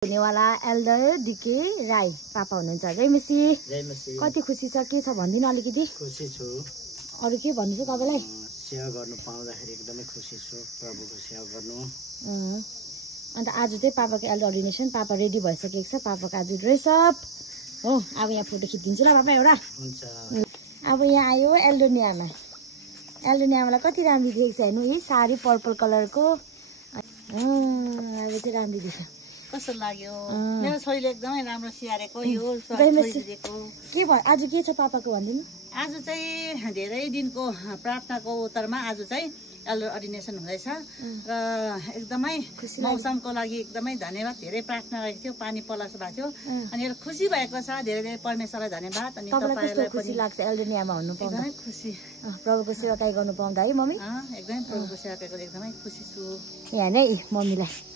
हुनेवाला Elder DK Rai पापा हुनुहुन्छ। जय मसी। जय मसी। कति खुसी छ, के छ भन्दिनु अलिकति। खुसी छु। अरु के भन्नु छ तपाईलाई? सेवा गर्नु पाउँदाखेरि एकदमै खुसी छु, प्रभुको सेवा गर्नु। अन्त आज चाहिँ पापाको एल्डर अर्डिनेसन, पापा रेडी भइसकेको छ। पापाको आज ड्रेस अप हो। अब यहाँ फोटो खिचिदिन्छु ल पापा एउटा। हुन्छ। अब यहाँ आयो एल्डोनियामा। एल्डोनियामालाई कति राम्रो देखेको छ हेर्नु, यही साडी पर्पल कलरको। अब चाहिँ राम्रो देख्यो। कस्तो लाग्यो? मेरो छोरीले एकदमै राम्रो स्याहारेको यो के भयो आज, के छ पापाको भनिदिनु। आज चाहिँ धेरै दिनको प्रार्थनाको उत्तरमा आज चाहिँ एल्डर अर्डिनेसन हुँदैछ र एकदमै मौसमको लागि एकदमै धन्यवाद। धेरै प्रार्थना गरेको थियो, पानी पलास भएको थियो अनि खुसी भएको छ। धेरै धेरै परमेश्वरलाई धन्यवाद। अनि तपाईलाई खुसी लाग्छ एल्डोनियामा हुनु पाउँदा? एकदमै खुसी, प्रभुको सेवा काई गर्नु पाउँदा है मम्मी? एकदमै प्रभुको सेवा गरेको एकदमै खुसी छु। यहाँ नै मम्मीलाई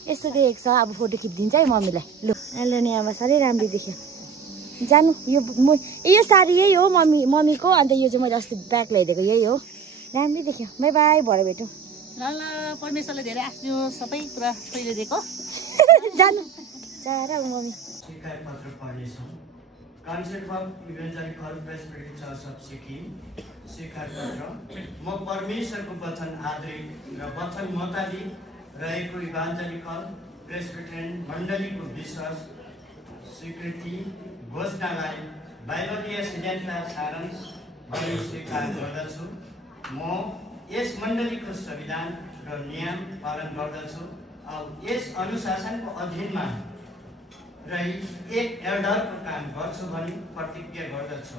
यस्तो देखेको छ। अब फोटो खिचिदिन्छ है मम्मीलाई। लु एल्डोनियामा साह्रै राम्रो देख्यो। जानु यो साडी यही हो मम्मीको। अन्त यो चाहिँ मैले अस्ति ब्याग ल्याइदिएको यही हो। राम्रो देख्यो। बाई बाई, भरे भेटौँ। ल ल, परमेश्वरले धेरै आफ्नो सबै कुरा पहिले दिएको। जानु चारा मम्मी। शिकायत पत्र पढ्नेछौँ। Council for evangelical presbyterian church of Sikkim शिकायत पत्र। म परमेश्वरको वचन आदरित र वचन मुताबिक रहेको इभान्जेलिकल प्रेस्बिटेरियन मण्डलीको विश्वास स्वीकृति घोषणालाई बाइबलीय सिद्धान्त सारांश भनी स्वीकार गर्दछु। म यस मण्डलीको संविधान र नियम पालन गर्दछु औ यस अनुशासनको अधीनमा रही एक एल्डरको काम गर्छु भनी प्रतिज्ञा गर्दछु।